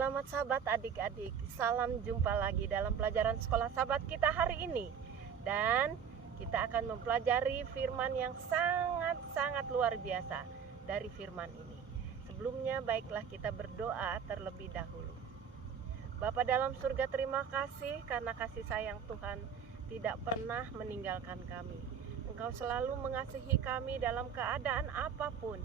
Selamat sahabat adik-adik, salam jumpa lagi dalam pelajaran sekolah sahabat kita hari ini. Dan kita akan mempelajari firman yang sangat luar biasa dari firman ini. Sebelumnya baiklah kita berdoa terlebih dahulu. Bapa dalam surga, terima kasih karena kasih sayang Tuhan tidak pernah meninggalkan kami. Engkau selalu mengasihi kami dalam keadaan apapun.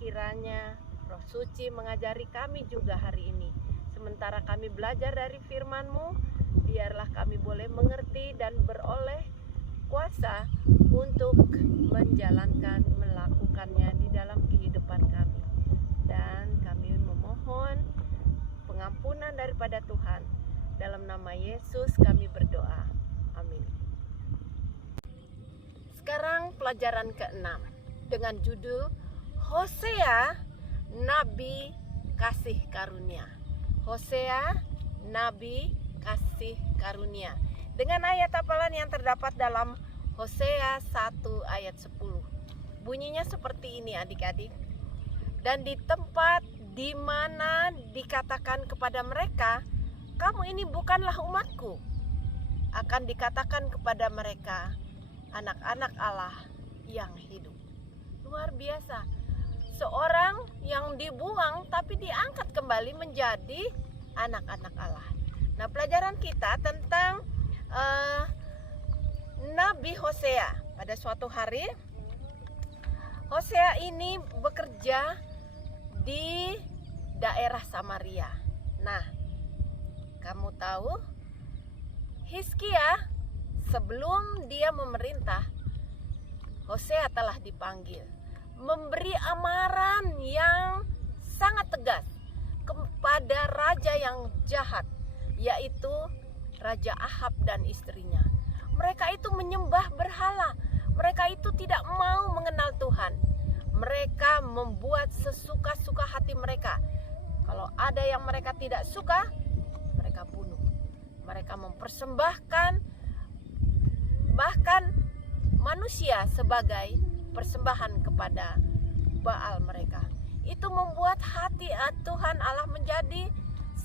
Kiranya Roh Suci mengajari kami juga hari ini. Sementara kami belajar dari firman-Mu, biarlah kami boleh mengerti dan beroleh kuasa untuk melakukannya di dalam kehidupan kami. Dan kami memohon pengampunan daripada Tuhan. Dalam nama Yesus kami berdoa. Amin. Sekarang pelajaran ke-6 dengan judul Hosea, Nabi Kasih Karunia. Hosea, Nabi Kasih Karunia. Dengan ayat hafalan yang terdapat dalam Hosea 1 ayat 10. Bunyinya seperti ini adik-adik. Dan di tempat di mana dikatakan kepada mereka, kamu ini bukanlah umatku, akan dikatakan kepada mereka, anak-anak Allah yang hidup. Luar biasa. Seorang yang dibuang tapi diangkat kembali menjadi anak-anak Allah. Nah, pelajaran kita tentang Nabi Hosea. Pada suatu hari Hosea ini bekerja di daerah Samaria. Nah, kamu tahu Hizkia sebelum dia memerintah, Hosea telah dipanggil memberi amaran yang sangat tegas kepada raja yang jahat, yaitu Raja Ahab dan istrinya. Mereka itu menyembah berhala. Mereka itu tidak mau mengenal Tuhan. Mereka membuat sesuka-suka hati mereka. Kalau ada yang mereka tidak suka, mereka bunuh. Mereka mempersembahkan bahkan manusia sebagai persembahan kepada Baal mereka. Itu membuat hati Tuhan Allah menjadi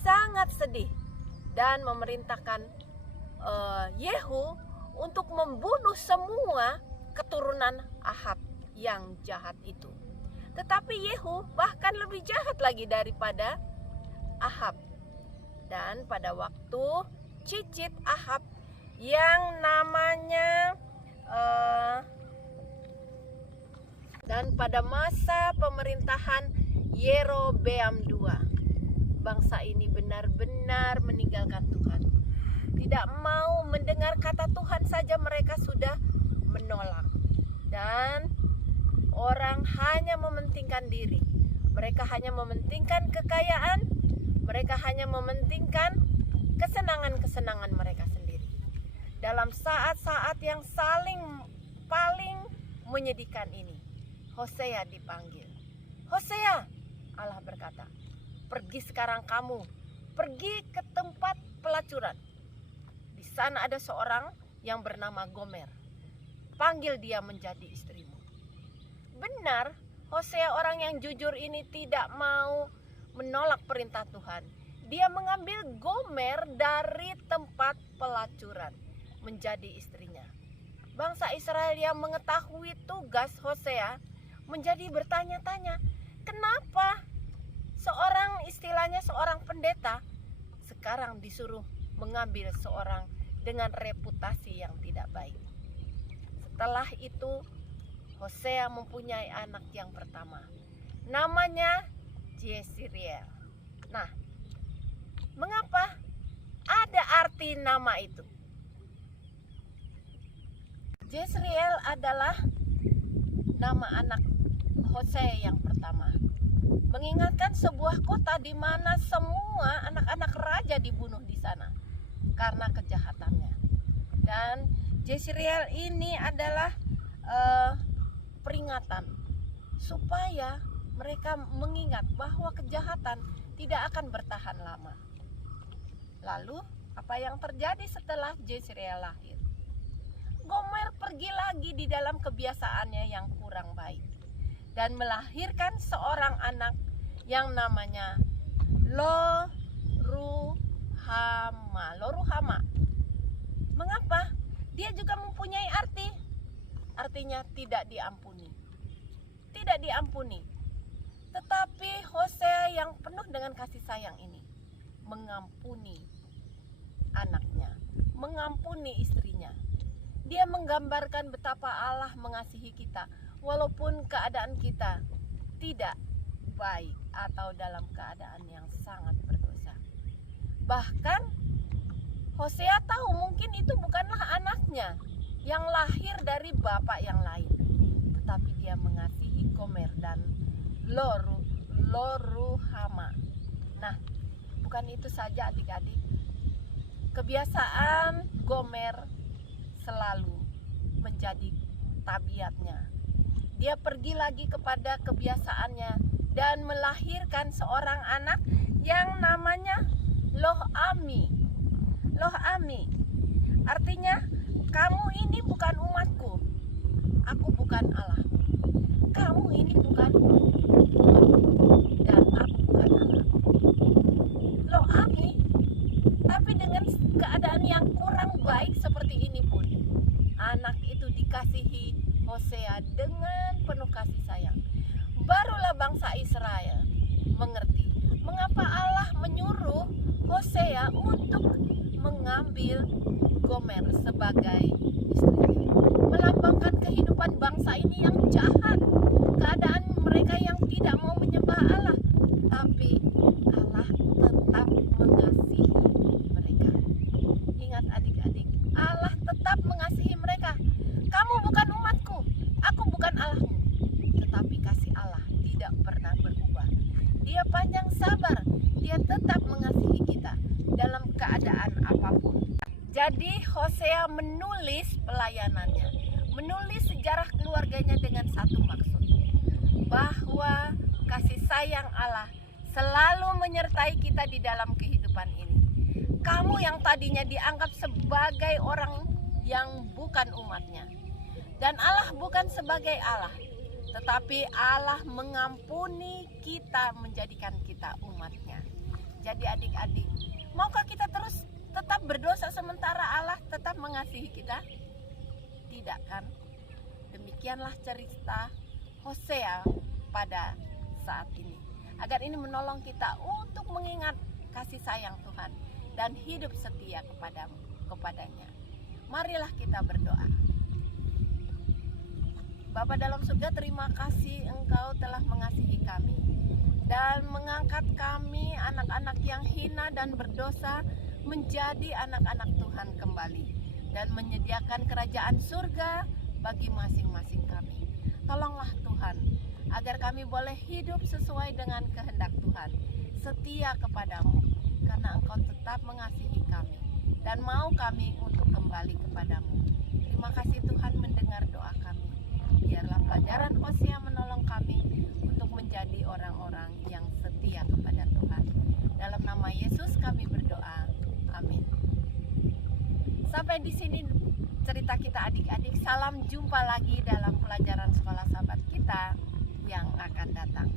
sangat sedih dan memerintahkan Yehu untuk membunuh semua keturunan Ahab yang jahat itu. Tetapi Yehu bahkan lebih jahat lagi daripada Ahab. Dan pada waktu cicit Ahab yang namanya dan pada masa pemerintahan Yerobeam II, bangsa ini benar-benar meninggalkan Tuhan. Tidak mau mendengar kata Tuhan saja mereka sudah menolak. Dan orang hanya mementingkan diri. Mereka hanya mementingkan kekayaan. Mereka hanya mementingkan kesenangan-kesenangan mereka sendiri. Dalam saat-saat yang paling menyedihkan ini, Hosea dipanggil. Hosea, Allah berkata, pergi sekarang kamu, pergi ke tempat pelacuran. Di sana ada seorang yang bernama Gomer. Panggil dia menjadi istrimu. Benar, Hosea orang yang jujur ini tidak mau menolak perintah Tuhan. Dia mengambil Gomer dari tempat pelacuran menjadi istrinya. Bangsa Israel yang mengetahui tugas Hosea menjadi bertanya-tanya, kenapa istilahnya seorang pendeta sekarang disuruh mengambil seorang dengan reputasi yang tidak baik. Setelah itu Hosea mempunyai anak yang pertama, namanya Jezreel. Nah, mengapa ada arti nama itu? Jezreel adalah nama anak Hosea yang pertama, mengingatkan sebuah kota di mana semua anak-anak raja dibunuh di sana karena kejahatannya. Dan Jezreel ini adalah peringatan supaya mereka mengingat bahwa kejahatan tidak akan bertahan lama. Lalu apa yang terjadi setelah Jezreel lahir? Gomer pergi lagi di dalam kebiasaannya yang kurang baik dan melahirkan seorang anak yang namanya Loruhama. Mengapa? Dia juga mempunyai arti. Artinya tidak diampuni. Tidak diampuni. Tetapi Hosea yang penuh dengan kasih sayang ini mengampuni anaknya, mengampuni istrinya. Dia menggambarkan betapa Allah mengasihi kita walaupun keadaan kita tidak baik atau dalam keadaan yang sangat berdosa. Bahkan Hosea tahu mungkin itu bukanlah anaknya yang lahir dari bapak yang lain, tetapi dia mengasihi Gomer dan Loruhama. Nah, bukan itu saja adik-adik. Kebiasaan Gomer selalu menjadi tabiatnya. Dia pergi lagi kepada kebiasaannya dan melahirkan seorang anak yang namanya Lo-ami. Lo-ami artinya, kamu ini bukan umatku, aku bukan Allah. Kamu ini bukan umatku dan aku bukan Allah. Lo-ami, tapi dengan keadaan yang kurang baik seperti ini pun, anak itu dikasihi Hosea dengan penuh kasih sayang. Barulah bangsa Israel mengerti mengapa Allah menyuruh Hosea untuk mengambil Gomer sebagai istrinya, melambangkan kehidupan bangsa ini yang jahat, keadaan mereka yang tidak mau menyembah Allah, tapi Allah tetap mengasihi mereka. Ingat adik-adik, Allah tetap mengasihi mereka. Kamu bukan umatku, aku bukan Allahmu, tetapi kasih Allah tidak pernah berubah. Dia panjang sabar, dia tetap mengasihi kita dalam keadaan apapun. Jadi Hosea menulis pelayanannya, menulis sejarah keluarganya dengan satu maksud, bahwa kasih sayang Allah selalu menyertai kita di dalam kehidupan ini. Kamu yang tadinya dianggap sebagai orang yang bukan umatnya, dan Allah bukan sebagai Allah, tetapi Allah mengampuni kita, menjadikan kita umatnya. Jadi adik-adik, maukah kita terus tetap berdosa sementara Allah tetap mengasihi kita? Tidak kan? Demikianlah cerita Hosea pada saat ini. Agar ini menolong kita untuk mengingat kasih sayang Tuhan dan hidup setia kepadanya. Marilah kita berdoa. Bapa dalam surga, terima kasih Engkau telah mengasihi kami dan mengangkat kami anak-anak yang hina dan berdosa menjadi anak-anak Tuhan kembali dan menyediakan kerajaan surga bagi masing-masing kami. Tolonglah Tuhan agar kami boleh hidup sesuai dengan kehendak Tuhan, setia kepadamu, karena Engkau tetap mengasihi kami dan mau kami untuk kembali kepadamu. Terima kasih Tuhan mendengar doa kami. Biarlah pelajaran Hosea menolong kami untuk menjadi orang-orang yang setia kepada Tuhan. Dalam nama Yesus kami berdoa. Amin. Sampai di sini cerita kita adik-adik. Salam jumpa lagi dalam pelajaran sekolah sahabat kita yang akan datang.